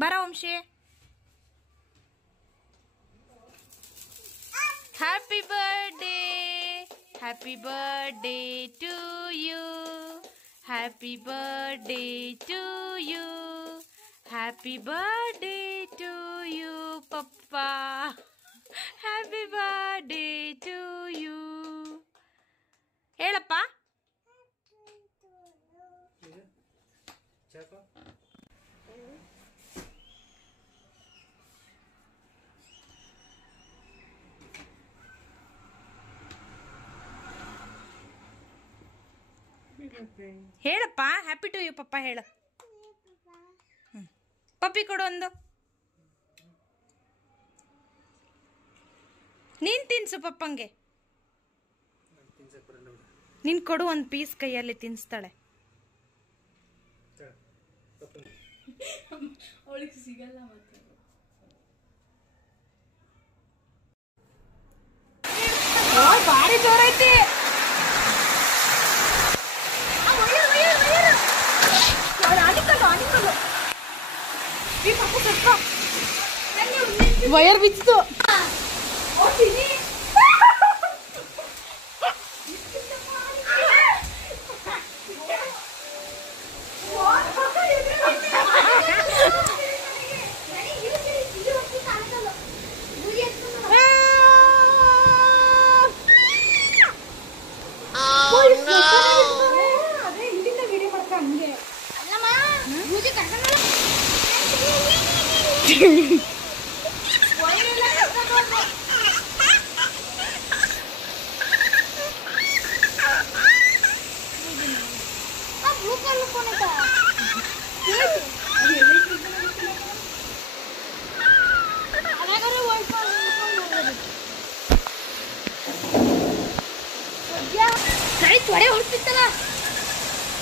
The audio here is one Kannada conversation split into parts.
ಬಾರ Vamshi. Happy birthday, happy birthday to you, happy birthday to you, happy birthday to you ಪಪ್ಪ, ಹ್ಯಾಪಿ ಬರ್ಡೇ ಟು ಯು. ಹೇಳಪ್ಪ. ಹೇಳಪ್ಪ, ಹ್ಯಾಪಿ ಟು ಯು ಪಪ್ಪ ಹೇಳ. ಪಪ್ಪಿ ಕೊಡು ಒಂದು. ನೀನ್ ತಿನ್ಸು ಪಪ್ಪಂಗೆ. ನೀನ್ ಕೊಡು ಒಂದು ಪೀಸ್ ಕೈಯಲ್ಲಿ ತಿನ್ಸ್ತಾಳೆ. ಅವಳಿಗೆ ಸಿಗಲ್ಲ ಮತ್ತೆ. ಭಾರಿ ಜೋರೈತಿ. ವಯರ್ ಬಿಚ್ಚಿತು.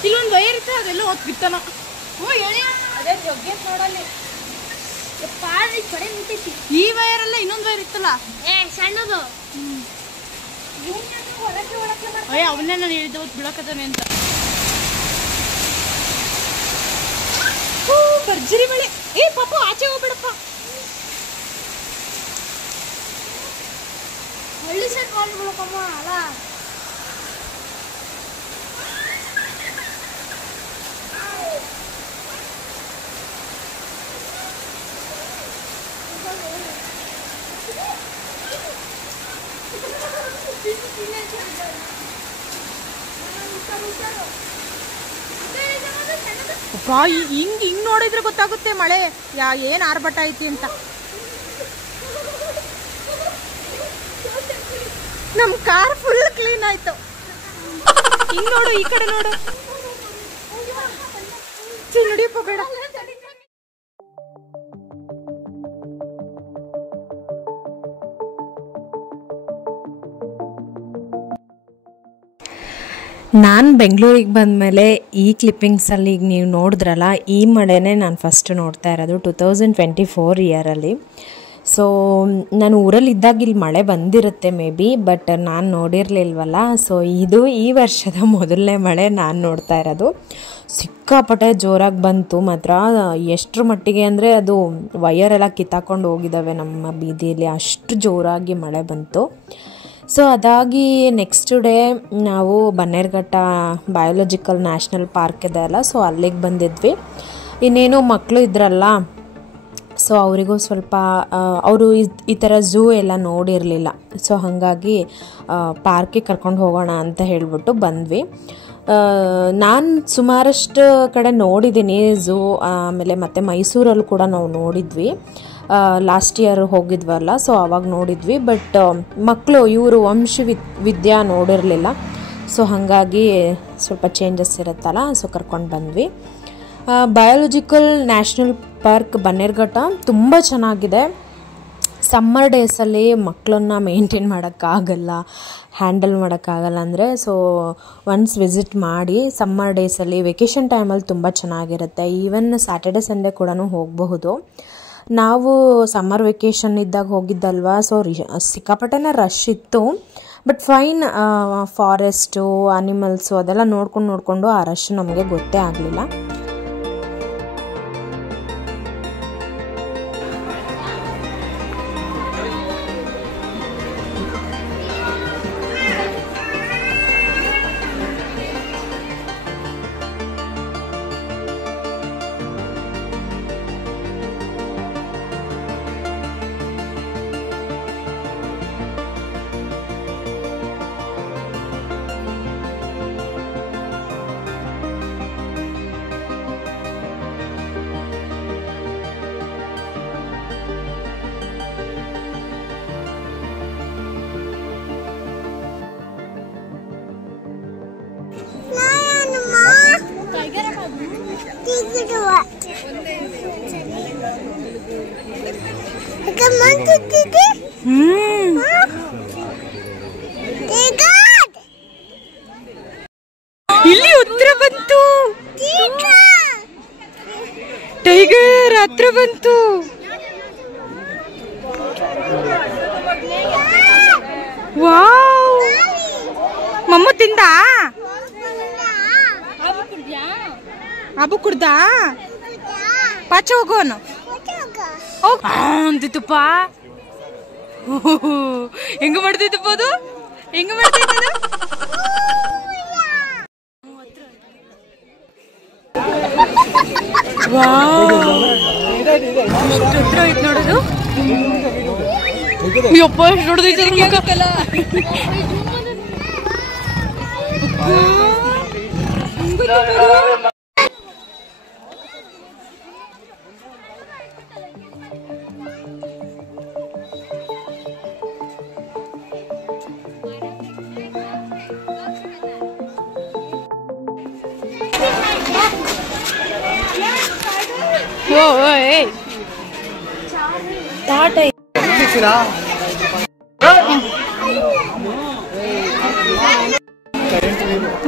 ಇಲ್ಲೊಂದು ವೈರ್ ಇತ್ತು, ಅದೆಲ್ಲ ಹೊತ್ತು ಬಿತ್ತನ. ಈ ವೈರ್ ಅಲ್ಲ, ಇನ್ನೊಂದು ವೈರ್ ಇತ್ತಲ್ಲ ಸಣ್ಣದು. ಅವನ್ನೇ ನಾನು ಹೇಳಿದ್ದೆ ಹೊತ್ತು ಬಿಡಕತ್ತಾನೆ ಅಂತ. ಭರ್ಜರಿ ಮಳೆ. ಏ ಪಾಪ ಆಚೆ ಹೋಗ್ಬೇಡಪ್ಪ. ಹಳ್ಳಿ ಸೈಡ್ ಕಾಲ್ ಬಿಡಕಮ್ಮ ಅಲ್ಲ. ಹಿಂಗ್ ನೋಡಿದ್ರೆ ಗೊತ್ತಾಗುತ್ತೆ ಮಳೆ ಏನ್ ಆರ್ಭಟ ಐತಿ ಅಂತ. ನಮ್ ಕಾರ್ ಫುಲ್ ಕ್ಲೀನ್ ಆಯ್ತು. ಹಿಂಗ್ ನೋಡು, ಈ ಕಡೆ ನೋಡು. ನಡಿಯಪ್ಪ ಬೇಡ. ನಾನು ಬೆಂಗಳೂರಿಗೆ ಬಂದಮೇಲೆ ಈ ಕ್ಲಿಪ್ಪಿಂಗ್ಸಲ್ಲಿ ಈಗ ನೀವು ನೋಡಿದ್ರಲ್ಲ, ಈ ಮಳೆನೇ ನಾನು ಫಸ್ಟ್ ನೋಡ್ತಾ ಇರೋದು 2024 ಇಯರಲ್ಲಿ. ಸೊ ನಾನು ಊರಲ್ಲಿ ಇದ್ದಾಗ ಇಲ್ಲಿ ಮಳೆ ಬಂದಿರುತ್ತೆ ಮೇ ಬಿ, ಬಟ್ ನಾನು ನೋಡಿರಲಿಲ್ವಲ್ಲ. ಸೊ ಇದು ಈ ವರ್ಷದ ಮೊದಲನೇ ಮಳೆ ನಾನು ನೋಡ್ತಾ ಇರೋದು. ಸಿಕ್ಕಾಪಟ್ಟೆ ಜೋರಾಗಿ ಬಂತು ಮಾತ್ರ. ಎಷ್ಟರ ಮಟ್ಟಿಗೆ ಅಂದರೆ ಅದು ವಯರೆಲ್ಲ ಕಿತ್ತಾಕೊಂಡು ಹೋಗಿದ್ದಾವೆ ನಮ್ಮ ಬೀದಿಯಲ್ಲಿ, ಅಷ್ಟು ಜೋರಾಗಿ ಮಳೆ ಬಂತು. ಸೊ ಅದಾಗಿ ನೆಕ್ಸ್ಟ್ ಡೇ ನಾವು ಬನ್ನೇರುಘಟ್ಟ ಬಯೋಲಾಜಿಕಲ್ ನ್ಯಾಷನಲ್ ಪಾರ್ಕ್ ಇದೆ ಅಲ್ಲ, ಸೊ ಅಲ್ಲಿಗೆ ಬಂದಿದ್ವಿ. ಇನ್ನೇನು ಮಕ್ಕಳು ಇದ್ರಲ್ಲ, ಸೊ ಅವರಿಗೂ ಸ್ವಲ್ಪ ಅವರು ಈ ಥರ ಝೂ ಎಲ್ಲ ನೋಡಿರಲಿಲ್ಲ. ಸೊ ಹಾಗಾಗಿ ಪಾರ್ಕಿಗೆ ಕರ್ಕೊಂಡು ಹೋಗೋಣ ಅಂತ ಹೇಳಿಬಿಟ್ಟು ಬಂದ್ವಿ. ನಾನು ಸುಮಾರಷ್ಟು ಕಡೆ ನೋಡಿದ್ದೀನಿ ಝೂ, ಆಮೇಲೆ ಮತ್ತು ಮೈಸೂರಲ್ಲೂ ಕೂಡ ನಾವು ನೋಡಿದ್ವಿ. ಲಾಸ್ಟ್ ಇಯರ್ ಹೋಗಿದ್ವಲ್ಲ, ಸೊ ಆವಾಗ ನೋಡಿದ್ವಿ. ಬಟ್ ಮಕ್ಕಳು ಇವರು ವಿದ್ಯಾ ನೋಡಿರಲಿಲ್ಲ. ಸೊ ಹಾಗಾಗಿ ಸ್ವಲ್ಪ ಚೇಂಜಸ್ ಇರುತ್ತಲ್ಲ, ಸೊ ಕರ್ಕೊಂಡು ಬಂದ್ವಿ. ಬಯೋಲಾಜಿಕಲ್ ನ್ಯಾಷನಲ್ ಪಾರ್ಕ್ ಬನ್ನೇರುಘಟ್ಟ ತುಂಬ ಚೆನ್ನಾಗಿದೆ. ಸಮ್ಮರ್ ಡೇಸಲ್ಲಿ ಮಕ್ಕಳನ್ನ ಮೇಂಟೈನ್ ಮಾಡೋಕ್ಕಾಗಲ್ಲ, ಹ್ಯಾಂಡಲ್ ಮಾಡೋಕ್ಕಾಗಲ್ಲ ಅಂದರೆ, ಸೊ ಒನ್ಸ್ ವಿಸಿಟ್ ಮಾಡಿ. ಸಮ್ಮರ್ ಡೇಸಲ್ಲಿ ವೆಕೇಷನ್ ಟೈಮಲ್ಲಿ ತುಂಬ ಚೆನ್ನಾಗಿರುತ್ತೆ. ಈವನ್ ಸ್ಯಾಟರ್ಡೆ ಸಂಡೇ ಕೂಡ ಹೋಗಬಹುದು. ನಾವು ಸಮ್ಮರ್ ವೆಕೇಷನ್ ಇದ್ದಾಗ ಹೋಗಿದ್ದಲ್ವಾ, ಸೊ ಸಿಕ್ಕಾಪಟ್ಟೆನೇ ರಶ್ ಇತ್ತು. ಬಟ್ ಫೈನ್, ಫಾರೆಸ್ಟು, ಅನಿಮಲ್ಸು ಅದೆಲ್ಲ ನೋಡಿಕೊಂಡು ಆ ರಶ್ ನಮಗೆ ಗೊತ್ತೇ ಆಗಲಿಲ್ಲ. ಇಲ್ಲಿ ಉತ್ತರ ಬಂತು, ಟೈಗರ್ ಹತ್ರ ಬಂತು. ವಾವ್, ಮಮ್ಮ ತಿಂದ, ಅಬು ಕುಡ್ದ, ಪಾಚ ಹೋಗೋನು ಅಂತಿತ್ತಪ್ಪ. ಹೆಂಗ ಮಾಡ್ತಿತ್ತಪ್ಪ ಅದು, ಹೆಂಗ ಮಾಡ್ತಿತ್ತು? ಎಷ್ಟು ಹತ್ರ ಐತ್ ನೋಡೋದು. ಯಪ್ಪ ಎಷ್ಟು ನೋಡೋದೈತಲ್ಲ.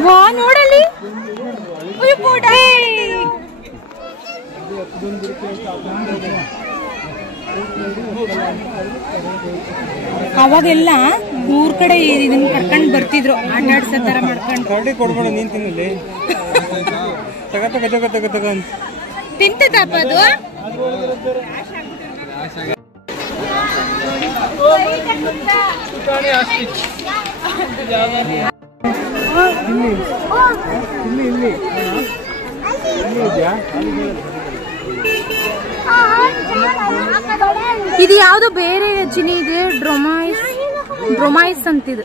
ವಾ ನೋಡಲಿ, ಅವಾಗೆಲ್ಲ ಊರ್ ಕಡೆ ಇದನ್ನ ಕರ್ಕೊಂಡ್ ಬರ್ತಿದ್ರು, ಆಟ ಆಡ್ಸೋ ತರ ಮಾಡ್ಕೊಂಡು. ಕೊಡ್ಬೇಡ ನೀನ್ ತಿನ್ನಲಿ, ತಿಂತದಪ್ಪ ಅದು. ಇದು ಯಾವ್ದು ಬೇರೆ ಚಿನಿ ಇದೆ, ಡ್ರೊಮೈಸ್ ಅಂತಿದು.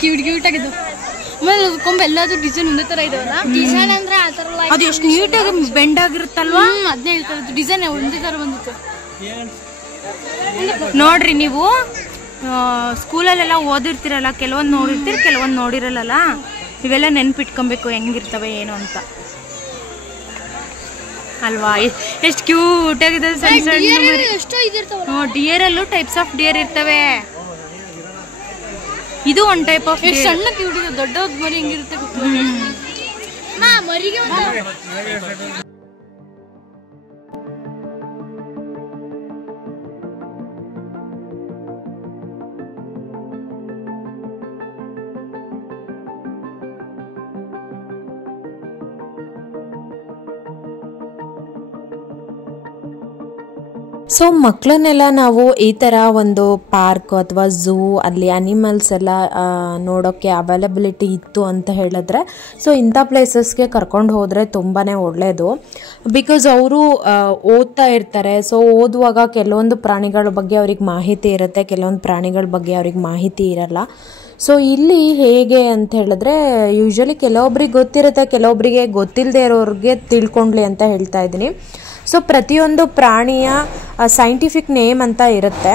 ಕ್ಯೂಟ್ ಕ್ಯೂಟ್ ಆಗಿದ್ದು. ಆಮೇಲೆ ಕೊಂಬ ಎಲ್ಲಾದ್ರೂ ಡಿಸೈನ್ ಒಂದೇ ತರ ಇದಾವಲ್ಲ. ಡಿಸೈನ್ ಅಂದ್ರೆ ಆ ತರ ಅದು ಎಷ್ಟು ನೀಟಾಗಿ ಬೆಂಡ್ ಆಗಿರುತ್ತಲ್ವಾ, ಅದನ್ನೇ ಹೇಳ್ತಾರೆ. ಡಿಸೈನ್ ಒಂದೇ ತರ ಬಂದಿತ್ತು ನೋಡ್ರಿ. ನೀವು ಸ್ಕೂಲಲ್ಲೆಲ್ಲ ಓದಿರ್ತಿರಲ್ಲ, ಕೆಲವೊಂದು ನೋಡಿರ್ತೀರಿ, ಕೆಲವೊಂದು ನೋಡಿರಲ್ಲ. ಇವೆಲ್ಲ ನೆನ್ಪಿಟ್ಕೊಬೇಕು ಹೆಂಗಿರ್ತವೆ ಏನು ಅಂತ ಅಲ್ವಾ. ಎಷ್ಟು ಕ್ಯೂಟ್ ಆಗಿದೆ. ಡಿಯರ್ ಅಲ್ಲೂ ಟೈಪ್ಸ್ ಆಫ್ ಡಿಯರ್ ಇರ್ತವೆ. ಇದು ಒಂದ್ ಟೈಪ್ ಆಫ್ ಸಣ್ಣ ಕ್ಯೂಟ್ ಇದೆ. ದೊಡ್ಡ ಮರಿ ಹೆಂಗಿರುತ್ತೆ ಮರಿಗೆ. ಸೊ ಮಕ್ಕಳನ್ನೆಲ್ಲ ನಾವು ಈ ಥರ ಒಂದು ಪಾರ್ಕ್ ಅಥವಾ ಝೂ ಅಲ್ಲಿ ಅನಿಮಲ್ಸ್ ಎಲ್ಲ ನೋಡೋಕ್ಕೆ ಅವೈಲಬಿಲಿಟಿ ಇತ್ತು ಅಂತ ಹೇಳಿದ್ರೆ, ಸೊ ಇಂಥ ಪ್ಲೇಸಸ್ಗೆ ಕರ್ಕೊಂಡು ಹೋದರೆ ತುಂಬಾ ಒಳ್ಳೆಯದು. ಬಿಕಾಸ್ ಅವರು ಓದ್ತಾ ಇರ್ತಾರೆ. ಸೊ ಓದುವಾಗ ಕೆಲವೊಂದು ಪ್ರಾಣಿಗಳ ಬಗ್ಗೆ ಅವ್ರಿಗೆ ಮಾಹಿತಿ ಇರುತ್ತೆ, ಕೆಲವೊಂದು ಪ್ರಾಣಿಗಳ ಬಗ್ಗೆ ಅವ್ರಿಗೆ ಮಾಹಿತಿ ಇರಲ್ಲ. ಸೊ ಇಲ್ಲಿ ಹೇಗೆ ಅಂತ ಹೇಳಿದ್ರೆ, ಯೂಶ್ವಲಿ ಕೆಲವೊಬ್ರಿಗೆ ಗೊತ್ತಿರುತ್ತೆ, ಕೆಲವೊಬ್ಬರಿಗೆ ಗೊತ್ತಿಲ್ಲದೆ ಇರೋರಿಗೆ ತಿಳ್ಕೊಂಡ್ಲಿ ಅಂತ ಹೇಳ್ತಾ ಇದ್ದೀನಿ. ಸೊ ಪ್ರತಿಯೊಂದು ಪ್ರಾಣಿಯ ಸೈಂಟಿಫಿಕ್ ನೇಮ್ ಅಂತ ಇರುತ್ತೆ.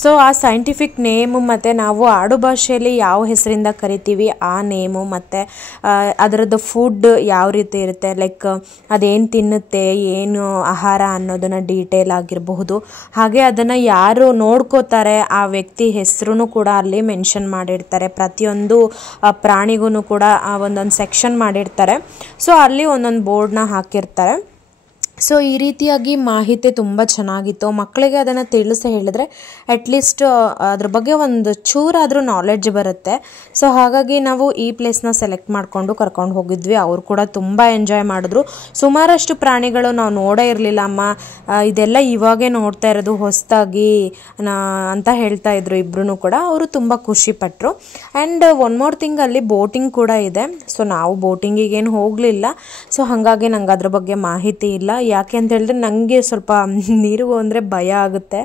ಸೊ ಆ ಸೈಂಟಿಫಿಕ್ ನೇಮು ಮತ್ತು ನಾವು ಆಡು ಭಾಷೆಯಲ್ಲಿ ಯಾವ ಹೆಸರಿಂದ ಕರಿತೀವಿ ಆ ನೇಮು, ಮತ್ತು ಅದರದ್ದು ಫುಡ್ ಯಾವ ರೀತಿ ಇರುತ್ತೆ, ಲೈಕ್ ಅದೇನು ತಿನ್ನುತ್ತೆ, ಏನು ಆಹಾರ ಅನ್ನೋದನ್ನು ಡೀಟೇಲ್ ಆಗಿರಬಹುದು. ಹಾಗೆ ಅದನ್ನು ಯಾರು ನೋಡ್ಕೋತಾರೆ ಆ ವ್ಯಕ್ತಿ ಹೆಸರು ಕೂಡ ಅಲ್ಲಿ ಮೆನ್ಷನ್ ಮಾಡಿರ್ತಾರೆ. ಪ್ರತಿಯೊಂದು ಪ್ರಾಣಿಗೂ ಕೂಡ ಒಂದೊಂದು ಸೆಕ್ಷನ್ ಮಾಡಿರ್ತಾರೆ. ಸೊ ಅಲ್ಲಿ ಒಂದೊಂದು ಬೋರ್ಡ್ನ ಹಾಕಿರ್ತಾರೆ. ಸೊ ಈ ರೀತಿಯಾಗಿ ಮಾಹಿತಿ ತುಂಬ ಚೆನ್ನಾಗಿತ್ತು. ಮಕ್ಕಳಿಗೆ ಅದನ್ನು ತಿಳಿಸಿ ಹೇಳಿದ್ರೆ ಅಟ್ಲೀಸ್ಟ್ ಅದ್ರ ಬಗ್ಗೆ ಒಂದು ಚೂರಾದರೂ ನಾಲೆಡ್ಜ್ ಬರುತ್ತೆ. ಸೊ ಹಾಗಾಗಿ ನಾವು ಈ ಪ್ಲೇಸ್ನ ಸೆಲೆಕ್ಟ್ ಮಾಡಿಕೊಂಡು ಕರ್ಕೊಂಡು ಹೋಗಿದ್ವಿ. ಅವರು ಕೂಡ ತುಂಬ ಎಂಜಾಯ್ ಮಾಡಿದ್ರು. ಸುಮಾರಷ್ಟು ಪ್ರಾಣಿಗಳು ನಾವು ನೋಡೇ ಇರಲಿಲ್ಲ ಅಮ್ಮ, ಇದೆಲ್ಲ ಇವಾಗೇ ನೋಡ್ತಾ ಇರೋದು ಹೊಸದಾಗಿ ಅಂತ ಹೇಳ್ತಾ ಇದ್ರು ಇಬ್ರು ಕೂಡ. ಅವರು ತುಂಬ ಖುಷಿಪಟ್ಟರು. ಆ್ಯಂಡ್ ಒನ್ ಮೋರ್ ಥಿಂಗ್, ಅಲ್ಲಿ ಬೋಟಿಂಗ್ ಕೂಡ ಇದೆ. ಸೊ ನಾವು ಬೋಟಿಂಗಿಗೇನು ಹೋಗಲಿಲ್ಲ. ಸೊ ಹಾಗಾಗಿ ನಂಗೆ ಅದ್ರ ಬಗ್ಗೆ ಮಾಹಿತಿ ಇಲ್ಲ. ಯಾಕೆ ಅಂತ ಹೇಳಿದ್ರೆ ನನಗೆ ಸ್ವಲ್ಪ ನೀರು ಅಂದರೆ ಭಯ ಆಗುತ್ತೆ.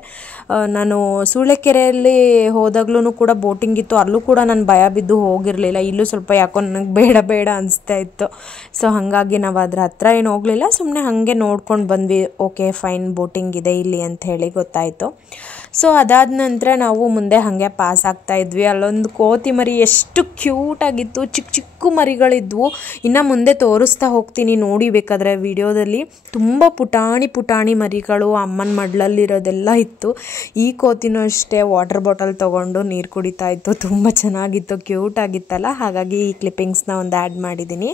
ನಾನು ಸೂಳೆಕೆರೆಯಲ್ಲಿ ಹೋದಾಗ್ಲೂ ಕೂಡ ಬೋಟಿಂಗ್ ಇತ್ತು, ಅಲ್ಲೂ ಕೂಡ ನಾನು ಭಯ ಬಿದ್ದು ಹೋಗಿರಲಿಲ್ಲ. ಇಲ್ಲೂ ಸ್ವಲ್ಪ ಯಾಕೋ ನನಗೆ ಬೇಡ ಬೇಡ ಅನಿಸ್ತಾ ಇತ್ತು. ಸೊ ಹಾಗಾಗಿ ನಾವು ಅದ್ರ ಹತ್ರ ಏನು ಹೋಗಲಿಲ್ಲ, ಸುಮ್ಮನೆ ಹಾಗೆ ನೋಡ್ಕೊಂಡು ಬಂದ್ವಿ. ಓಕೆ ಫೈನ್, ಬೋಟಿಂಗ್ ಇದೆ ಇಲ್ಲಿ ಅಂತ ಹೇಳಿ ಗೊತ್ತಾಯಿತು. ಸೊ ಅದಾದ ನಂತರ ನಾವು ಮುಂದೆ ಹಾಗೆ ಪಾಸ್ ಆಗ್ತಾ ಇದ್ವಿ. ಅಲ್ಲೊಂದು ಕೋತಿ ಮರಿ ಎಷ್ಟು ಕ್ಯೂಟಾಗಿತ್ತು, ಚಿಕ್ಕ ಚಿಕ್ಕ ಮರಿಗಳಿದ್ವು. ಇನ್ನು ಮುಂದೆ ತೋರಿಸ್ತಾ ಹೋಗ್ತೀನಿ ನೋಡಿ, ಬೇಕಾದರೆ ವಿಡಿಯೋದಲ್ಲಿ ತುಂಬ ಪುಟಾಣಿ ಪುಟಾಣಿ ಮರಿಗಳು ಅಮ್ಮನ ಮಡ್ಲಲ್ಲಿರೋದೆಲ್ಲ ಇತ್ತು. ಈ ಕೋತಿನೂ ಅಷ್ಟೇ ವಾಟರ್ ಬಾಟಲ್ ತೊಗೊಂಡು ನೀರು ಕುಡಿತಾ ಇತ್ತು. ತುಂಬ ಚೆನ್ನಾಗಿತ್ತು, ಕ್ಯೂಟಾಗಿತ್ತಲ್ಲ. ಹಾಗಾಗಿ ಈ ಕ್ಲಿಪ್ಪಿಂಗ್ಸ್ನ ಒಂದು ಆ್ಯಡ್ ಮಾಡಿದ್ದೀನಿ.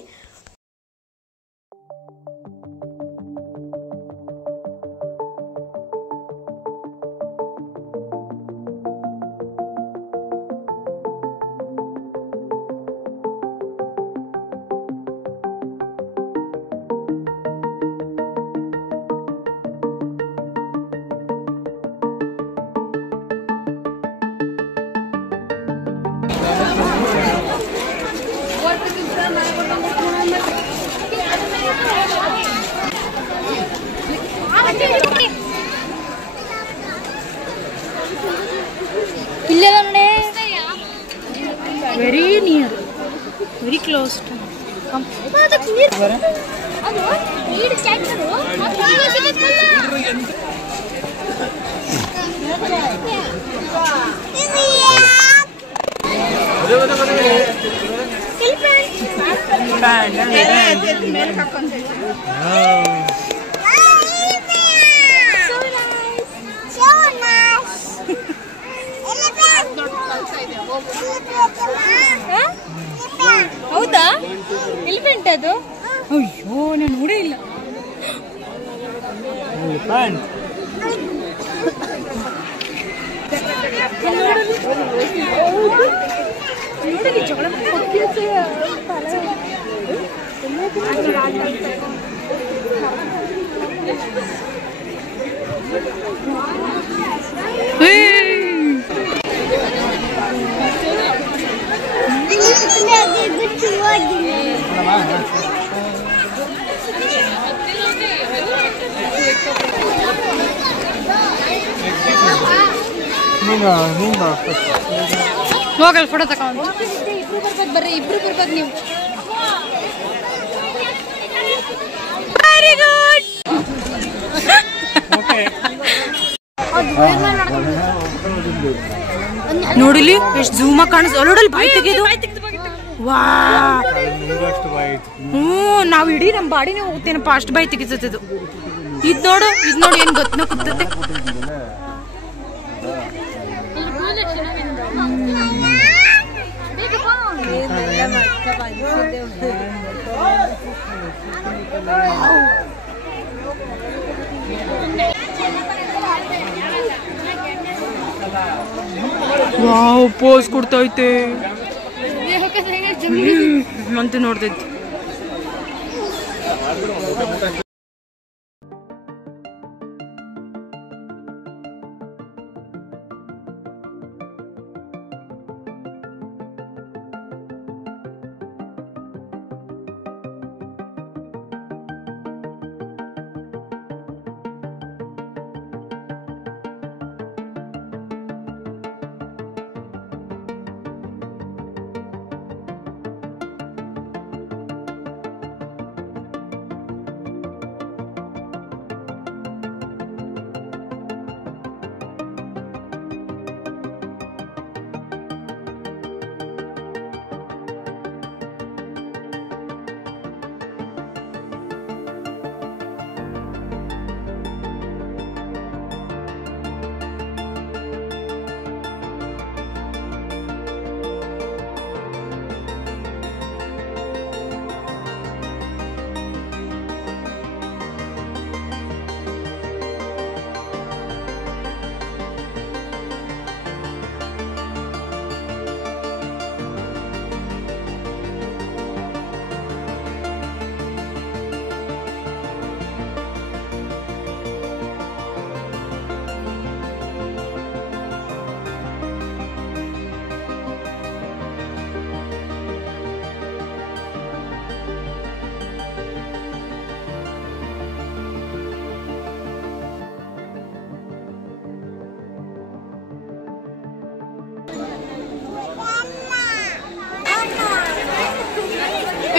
Very near, very close to come. ಹೌದಾ, ಎಲಿಫೆಂಟ್ ಅದು? ಅಯ್ಯೋ ನಾನು ನೋಡೇ ಇಲ್ಲ. ಹೋಗಲ್ ಫೋಟೋ ತಗೊಂಡು ಇಬ್ರು ಬರ್ಬೇಕು, ಬರ್ರಿ ಇಬ್ರು ಬರ್ಬೇಕು ನೀವು. Very good. ನೋಡಿಲಿ ಎಷ್ಟು ಝೂಮ್ ಆಗಿ ಕಾಣಿಸ್. ನೋಡಲ್ಲಿ ಬಾಯಿ ತೆಗೆದು ವಾ. ನಾವು ಇಡೀ ನಮ್ಮ ಬಾಡಿನೇ ಹೋಗ್ತೇನಪ್ಪ, ಅಷ್ಟು ಬಾಯಿ ತೆಗಿಸತ್ತದು. ಇದ್ ನೋಡು ಏನ್ ಗೊತ್ತನ ಕೂತತೆ. ವಾವ್, ಪೋಸ್ ಕೊಡ್ತೈತೆ ಅಂತ ನೋಡ್ತೈತಿ.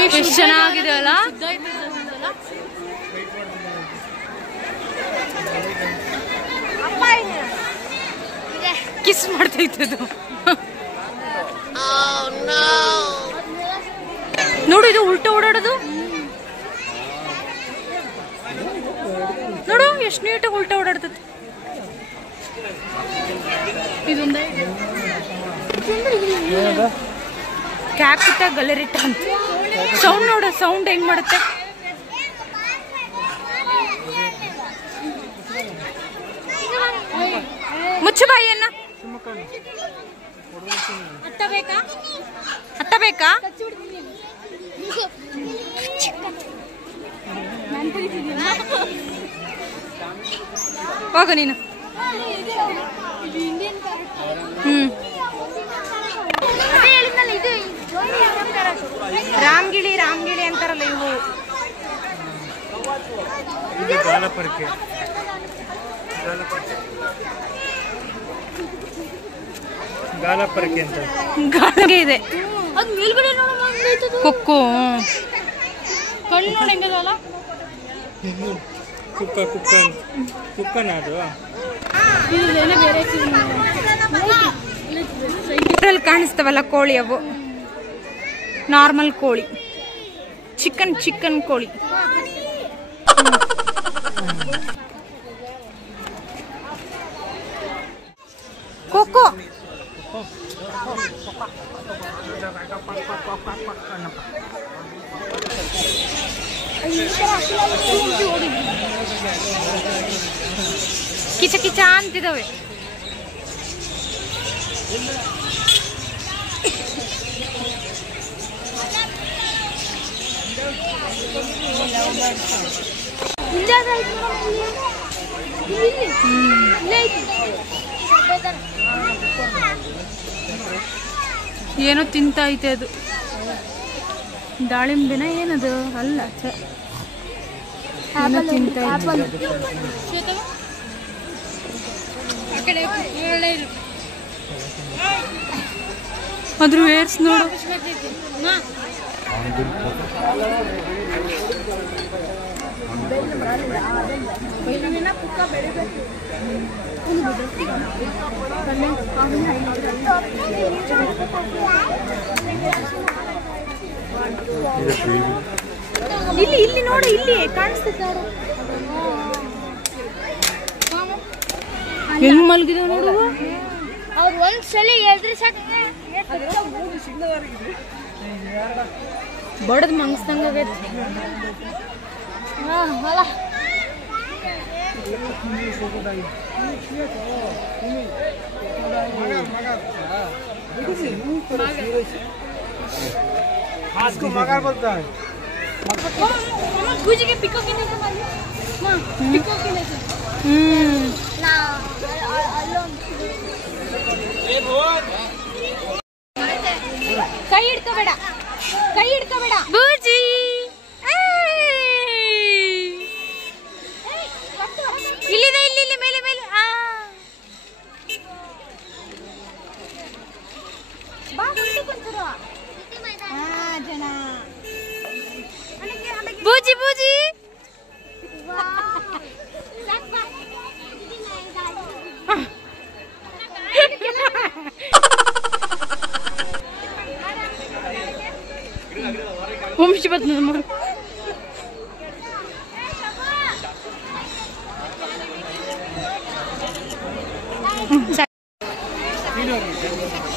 ಎಷ್ಟು ಚೆನ್ನಾಗಿದೆ ಅಲ್ಲ. ಕಿಸ್ ಮಾಡ್ತೈತದು. ನೋಡು ಇದು ಉಲ್ಟಾ ಓಡಾಡೋದು ನೋಡು, ಎಷ್ಟು ನೀಟಾಗಿ ಉಲ್ಟಾ ಓಡಾಡ್ತೈತಿ. ಕ್ಯಾಪಿಟ ಗಲರಿಟ ಅಂತ ಸೌಂಡ್ ನೋಡು, ಸೌಂಡ್ ಹೆಂಗ್ ಮಾಡುತ್ತೆ. ಮುಚ್ಚು ಬಾಯಿಯನ್ನ. ಹತ್ತ ಬೇಕಾ ಹೋಗು ನೀನು. ರಾಮಗಿಳಿ ರಾಮಗಿಳಿ ಅಂತಾರಲ್ಲ ಇವು. ಇದೆ ಕೊಕ್ಕೋ ಕಣ್ಣು ನೋಡಿ ಹೆಂಗದಲ್ಲ. ಇದ್ರಲ್ಲಿ ಕಾಣಿಸ್ತವಲ್ಲ ಕೋಳಿ, ಅವು ನಾರ್ಮಲ್ ಕೋಳಿ, ಚಿಕನ್ ಕೋಳಿ. ಕೊಕ್ಕೋ ಕಿಚ ಕಿಚ ಅಂತಿದಾವೆ. ಏನೋ ತಿಂತಾ ಐತೆ ಅದು. ದಾಳಿಂಬೆನ ಏನದು ಅಲ್ಲ, ತಿಂತಾ ಅದ್ರ ವೇರ್ಸ್ ನೋಡು. ಇಲ್ಲಿ ಇಲ್ಲಿ ನೋಡು, ಇಲ್ಲಿ ಕಾಣಿಸ್ತದೆ ಹೆಂಗ್ ಮಲಗಿದೆ ನೋಡು. ಅವ್ರು ಒಂದ್ಸಲ ಎಲ್ರಿ ಬಡದ್ ಮಂಗಸ್ದಂಗ ಆಗೈತಿ. पूजी पिको के नहीं मालूम मां पिको के नहीं ना ಕೈ ಹಿಡ್ಕೋಬೇಡ ಬೂಜಿ. ಇಲ್ಲಿದೆ ಇಲ್ಲಿ ಮೇಲೆ ಮೇಲೆ ಬಾ ಮುಂದೆ ಕುಂತ್ಕೋ. ಜನ ಬೂಜಿ ಬೂಜಿ ವಂಶಿ ಬತ್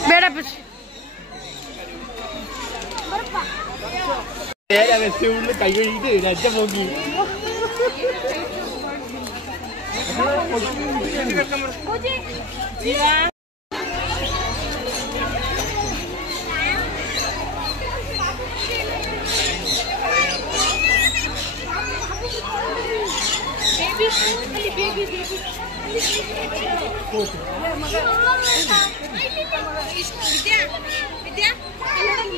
ಬೇಡ ಬಸ್ ಕೈ ರಜೆ ಹೋಗಿ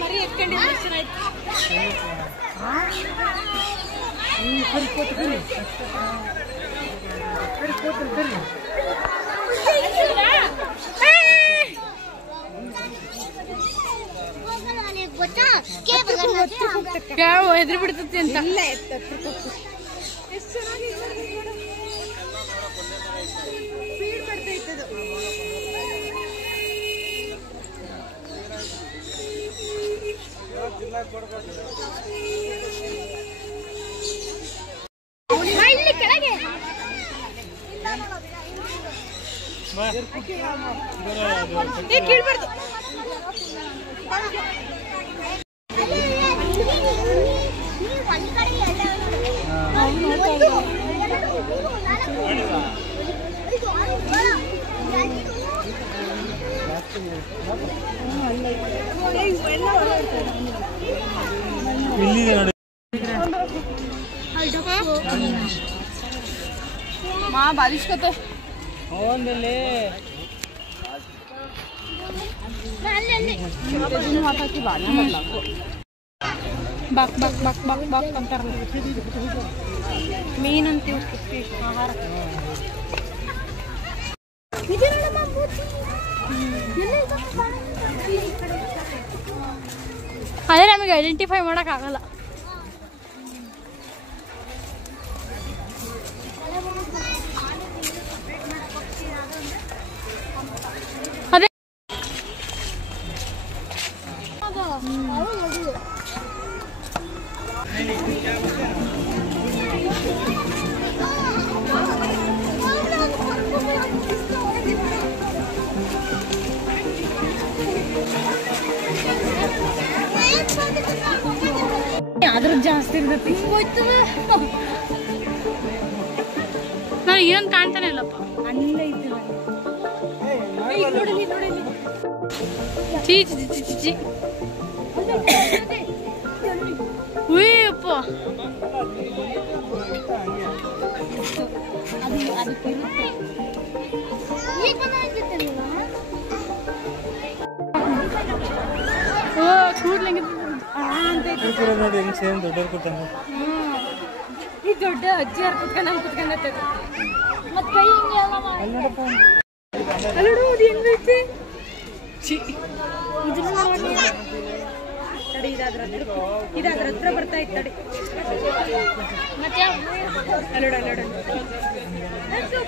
ಮರಿ ಎತ್ಕೊಂಡಿದ್ದು ಎದುರು ಬಿಡ್ತತಿ ಅಂತ ಕೇಳ್ಬಾರ್ದು माँ बारिश का तो बाक बाक बाक बाक बाक अंतारಲ್ಲ ಮೀನ್ ಅಂತೀವಿ ಫಿಶ್ ಆಹಾರ ಅದೇ ನಮಗೆ ಐಡೆಂಟಿಫೈ ಮಾಡಕ್ ಆಗಲ್ಲ ಅದೇ ಅದ್ರ ಜಾಸ್ತಿ ಇರ್ತೈತಿ ನಾನು ಏನಂತ ಕಾಣ್ತಾನೆ ಇಲ್ಲಪ್ಪ ಅಲ್ಲ ಐತಿ ಚೀ ಚಿ ಚಿ ಚಿ ಚಿ ಉಯ್ಯಪ್ಪ ಕೂಡ್ಲಂಗೆ ನೋಡಿ ಹೆಂಗ್ ಸೇಮ್ ದೊಡ್ಡವ್ರು ಕೊಟ್ಟಾನ ಈ ದೊಡ್ಡ ಅಜ್ಜಿ ಯಾರು ಕುತ್ಕೊಂಡು ಹಂಗೆ ಕುತ್ಕೊಂಡೈತೆ ಮತ್ತೆ ಕೈ ಹಿಂಗೆ ಎಲ್ಲ ಅಲ್ಲೋಡು ಅದು ಹೆಂಗೈತಿ ಚಿ ತಡಿ ಇದಾದ್ರ ಹತ್ರ ಬರ್ತಾ ಇತ್ತು ತಡಿ ಮತ್ತೆ ಅಲ್ಲೋಡು ಅಲ್ಲೋಡು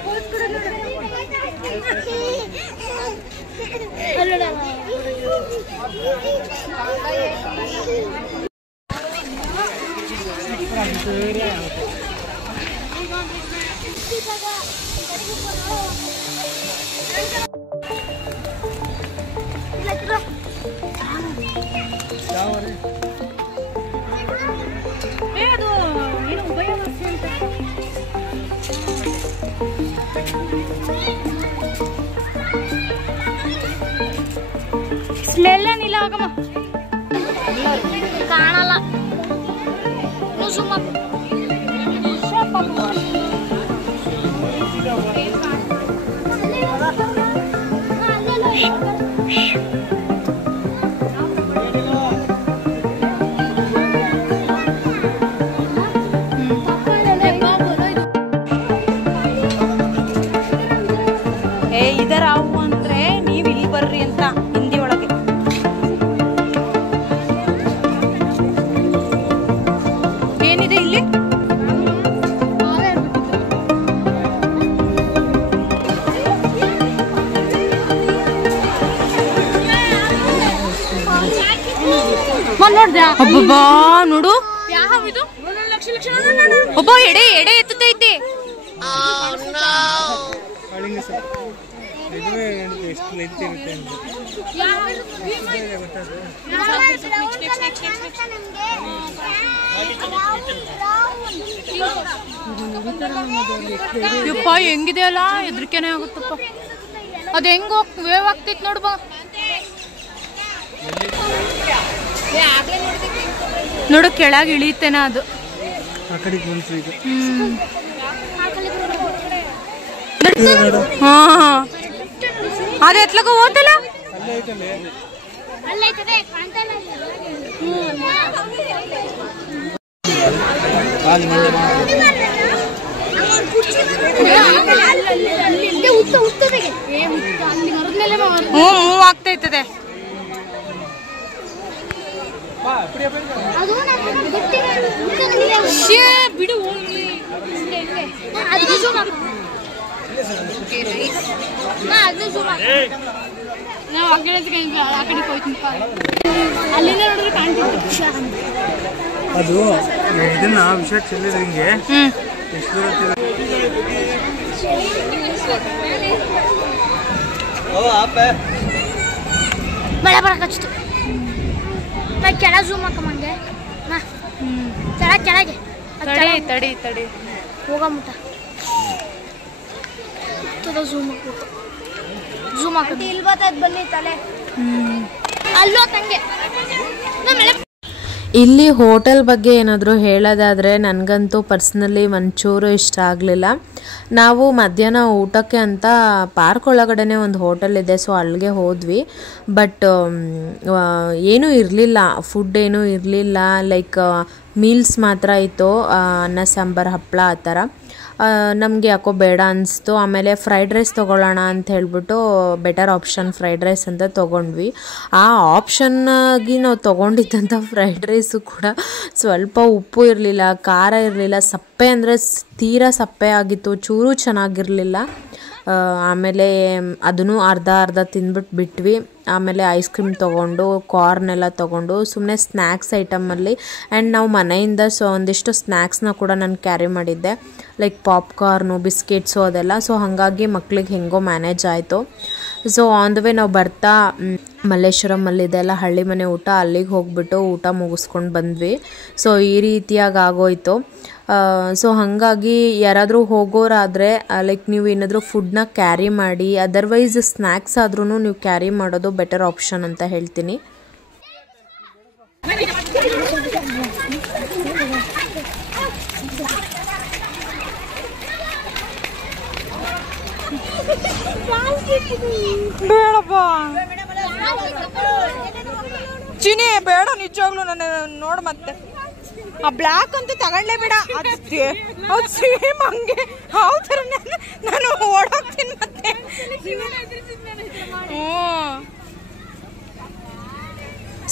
ಪೋಸ್ ಕೊಡ ಅಲ್ಲೋಡ ಅದು ಏನು ಉಭಯವಾಸಿ ಅಂತ ಸ್ಮೆಲ್ ಏನಿಲ್ಲ ಹೋಗಮ್ಮ ಕಾಣಲ್ಲ ಸುಮ್ಮ ಇದರ ಅವು ಅಂದ್ರೆ ನೀವ್ ಇಲ್ಲಿ ಬರ್ರಿ ಅಂತ ಹಿಂದಿ ಒಳಗೆ ಏನಿದೆ ಇಲ್ಲಿ ಒಬ್ಬ ನೋಡು ಯಾವಿದು ಒಬ್ಬ ಎಡೆ ಎಡೆ ಎತ್ತೈತೆ ಎಷ್ಟು ಲೆಂತ್ ಇರುತ್ತೆ ಯಪ್ಪ ಹೆಂಗಿದೆ ಅಲ್ಲ ಹೆದರಿಕೆನೆ ಆಗುತ್ತಪ್ಪ ಅದು ಹೆಂಗ್ ವೇವ್ ಆಗ್ತೈತಿ ನೋಡ್ಬಾ ನೋಡು ಕೆಳಗೆ ಇಳಿತೇನ ಅದು ಹಾ ಅದ ಎತ್ಲಕ ಹೋತಲ್ಲ ಮೂವ್ ಆಗ್ತೈತದೆ ಅದು ನನಗೆ ಗೊತ್ತಿಲ್ಲ ಬಿಡು ಹೋಗ್ಲಿ ಅದಕ್ಕೆ ಜೂಮ್ ಹಾಕು ಅದನ್ನ ಜೂಮ್ ಹಾಕು ನಾವು ಆ ಕಡೆ ಹೋಯ್ತೀನಿ ಅಲ್ಲಿಂದ ನೋಡಿದ್ರೆ ಕಾಣ್ತಿತ್ತು ಖುಷಿ ಅದು ಇದನ್ನ ವಿಷಯ ಚೆಲ್ಲಿದ್ರೆ ಹಿಂಗೆ ಎಷ್ಟು ದೂರ ಮಳೆ ಬರಕಚ್ಚಿತು ನಾ ಕೆಳಗೆ ಜೂಮ್ ಹಾಕಮ್ಮಂಗೆ ಕೆಳಗೆ ತಡಿ ಹೋಗಮುಟ ಜೂಮ್ ಹಾಕ್ಬೇಕು ಜೂಮ್ ಹಾಕಿ ಇಲ್ಲಿ ಬರ್ತೈತೆ ಬನ್ನಿ ತಲೆ ಅಲ್ಲೋ ತಂಗೆ ಇಲ್ಲಿ ಹೋಟೆಲ್ ಬಗ್ಗೆ ಏನಾದರೂ ಹೇಳೋದಾದರೆ ನನಗಂತೂ ಪರ್ಸ್ನಲಿ ಒಂಚೂರು ಇಷ್ಟ ಆಗಲಿಲ್ಲ. ನಾವು ಮಧ್ಯಾಹ್ನ ಊಟಕ್ಕೆ ಅಂತ ಪಾರ್ಕ್ ಒಳಗಡೆ ಒಂದು ಹೋಟೆಲ್ ಇದೆ, ಸೊ ಅಲ್ಲಿಗೆ ಹೋದ್ವಿ. ಬಟ್ ಏನೂ ಇರಲಿಲ್ಲ, ಫುಡ್ ಏನೂ ಇರಲಿಲ್ಲ. ಲೈಕ್ ಮೀಲ್ಸ್ ಮಾತ್ರ ಇತ್ತು, ಅನ್ನ ಸಾಂಬಾರು ಹಪ್ಪಳ ಆ ಥರ. ನಮಗೆ ಯಾಕೋ ಬೇಡ ಅನಿಸ್ತು. ಆಮೇಲೆ ಫ್ರೈಡ್ ರೈಸ್ ತೊಗೊಳ್ಳೋಣ ಅಂತ ಹೇಳ್ಬಿಟ್ಟು ಬೆಟರ್ ಆಪ್ಷನ್ ಫ್ರೈಡ್ ರೈಸ್ ಅಂತ ತೊಗೊಂಡ್ವಿ. ಆ ಆಪ್ಷನ್ನಾಗಿ ನಾವು ತೊಗೊಂಡಿದ್ದಂಥ ಫ್ರೈಡ್ ರೈಸು ಕೂಡ ಸ್ವಲ್ಪ ಉಪ್ಪು ಇರಲಿಲ್ಲ, ಖಾರ ಇರಲಿಲ್ಲ, ಸಪ್ಪೆ ಅಂದರೆ ತೀರಾ ಸಪ್ಪೆ ಆಗಿತ್ತು, ಚೂರು ಚೆನ್ನಾಗಿರಲಿಲ್ಲ. ಆಮೇಲೆ ಅದನ್ನು ಅರ್ಧ ತಿಂದ್ಬಿಟ್ಟು ಬಿಟ್ವಿ. ಆಮೇಲೆ ಐಸ್ ಕ್ರೀಮ್ ತೊಗೊಂಡು ಕಾರ್ನ್ ಎಲ್ಲ ತೊಗೊಂಡು ಸುಮ್ಮನೆ ಸ್ನ್ಯಾಕ್ಸ್ ಐಟಮಲ್ಲಿ ಆ್ಯಂಡ್ ನಾವು ಮನೆಯಿಂದ ಒಂದಿಷ್ಟು ಸ್ನ್ಯಾಕ್ಸ್ನ ಕೂಡ ನಾನು ಕ್ಯಾರಿ ಮಾಡಿದ್ದೆ, ಲೈಕ್ ಪಾಪ್ಕಾರ್ನು, ಬಿಸ್ಕೆಟ್ಸು ಅದೆಲ್ಲ. ಸೊ ಹಾಗಾಗಿ ಮಕ್ಳಿಗೆ ಹೆಂಗೋ ಮ್ಯಾನೇಜ್ ಆಯಿತು. ಸೊ ಆನ್ ದ ವೇ ನಾವು ಬರ್ತಾ ಮಲ್ಲೇಶ್ವರಮಲ್ಲಿದೆಲ್ಲ ಹಳ್ಳಿ ಮನೆ ಊಟ, ಅಲ್ಲಿಗೆ ಹೋಗ್ಬಿಟ್ಟು ಊಟ ಮುಗಿಸ್ಕೊಂಡು ಬಂದ್ವಿ. ಸೊ ಈ ರೀತಿಯಾಗಿ ಆಗೋಯ್ತು. ಸೊ ಹಾಗಾಗಿ ಯಾರಾದರೂ ಹೋಗೋರಾದರೆ ಲೈಕ್ ನೀವು ಏನಾದರೂ ಫುಡ್ನ ಕ್ಯಾರಿ ಮಾಡಿ, ಅದರ್ವೈಸ್ ಸ್ನ್ಯಾಕ್ಸ್ ಆದ್ರೂ ನೀವು ಕ್ಯಾರಿ ಮಾಡೋದು ಬೆಟರ್ ಆಪ್ಷನ್ ಅಂತ ಹೇಳ್ತೀನಿ. ಬೇಡಪ್ಪ ಚಿನಿ, ಬೇಡ ನಿಜವಾಗ್ಲೂ. ನಾನು ನೋಡು ಮತ್ತೆ ಆ ಬ್ಲ್ಯಾಕ್ ಅಂತೂ ತಗೊಳ್ಳೇಬೇಡ, ಅದು ಸೇಮ್ ಹಂಗೆ ಯಾವ ಥರ ನಾನು ಓಡೋಗ್ತೀನಿ ಮತ್ತೆ.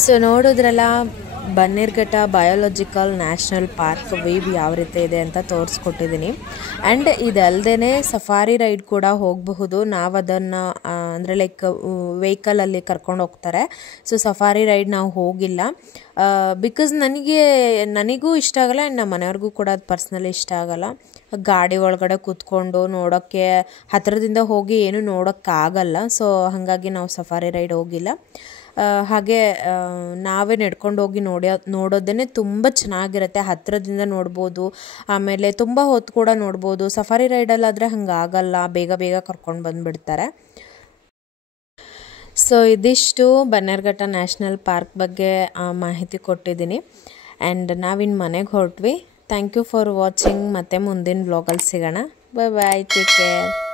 ಸೊ ನೋಡಿದ್ರಲ್ಲ, Bannerghatta biological national park view ಯಾವ ರೀತಿ ಇದೆ ಅಂತ ತೋರಿಸ್ಕೊಟ್ಟಿದ್ದೀನಿ. ಆ್ಯಂಡ್ ಇದಲ್ಲದೆ ಸಫಾರಿ ರೈಡ್ ಕೂಡ ಹೋಗಬಹುದು. ನಾವು ಅದನ್ನು ಅಂದರೆ ಲೈಕ್ ವೆಹಿಕಲಲ್ಲಿ ಕರ್ಕೊಂಡು ಹೋಗ್ತಾರೆ. ಸೊ ಸಫಾರಿ ರೈಡ್ ನಾವು ಹೋಗಿಲ್ಲ, ಬಿಕಾಸ್ ನನಗೂ ಇಷ್ಟ ಆಗಲ್ಲ ಆ್ಯಂಡ್ ನಮ್ಮ ಮನೆಯವ್ರಿಗೂ ಕೂಡ ಅದು ಪರ್ಸ್ನಲಿ ಇಷ್ಟ ಆಗಲ್ಲ. ಗಾಡಿ ಒಳಗಡೆ ಕೂತ್ಕೊಂಡು ನೋಡೋಕ್ಕೆ ಹತ್ತಿರದಿಂದ ಹೋಗಿ ಏನು ನೋಡೋಕ್ಕಾಗಲ್ಲ. ಸೊ ಹಾಗಾಗಿ ನಾವು ಸಫಾರಿ ರೈಡ್ ಹೋಗಿಲ್ಲ. ಹಾಗೆ ನಾವೇ ನಡ್ಕೊಂಡು ಹೋಗಿ ನೋಡೋದೇ ತುಂಬ ಚೆನ್ನಾಗಿರುತ್ತೆ, ಹತ್ತಿರದಿಂದ ನೋಡ್ಬೋದು. ಆಮೇಲೆ ತುಂಬ ಹೊತ್ತು ಕೂಡ ನೋಡ್ಬೋದು. ಸಫಾರಿ ರೈಡಲ್ಲಾದರೆ ಹಂಗಾಗಲ್ಲ, ಬೇಗ ಕರ್ಕೊಂಡು ಬಂದುಬಿಡ್ತಾರೆ. ಸೊ ಇದಿಷ್ಟು ಬನ್ನೇರುಘಟ್ಟ ನ್ಯಾಷನಲ್ ಪಾರ್ಕ್ ಬಗ್ಗೆ ಮಾಹಿತಿ ಕೊಟ್ಟಿದ್ದೀನಿ. ಆ್ಯಂಡ್ ನಾವಿನ್ನು ಮನೆಗೆ ಹೊರಟ್ವಿ. Thank you for watching. ಮತ್ತೆ ಮುಂದಿನ ವ್ಲಾಗಲ್ಲಿ ಸಿಗೋಣ. Bye, take care.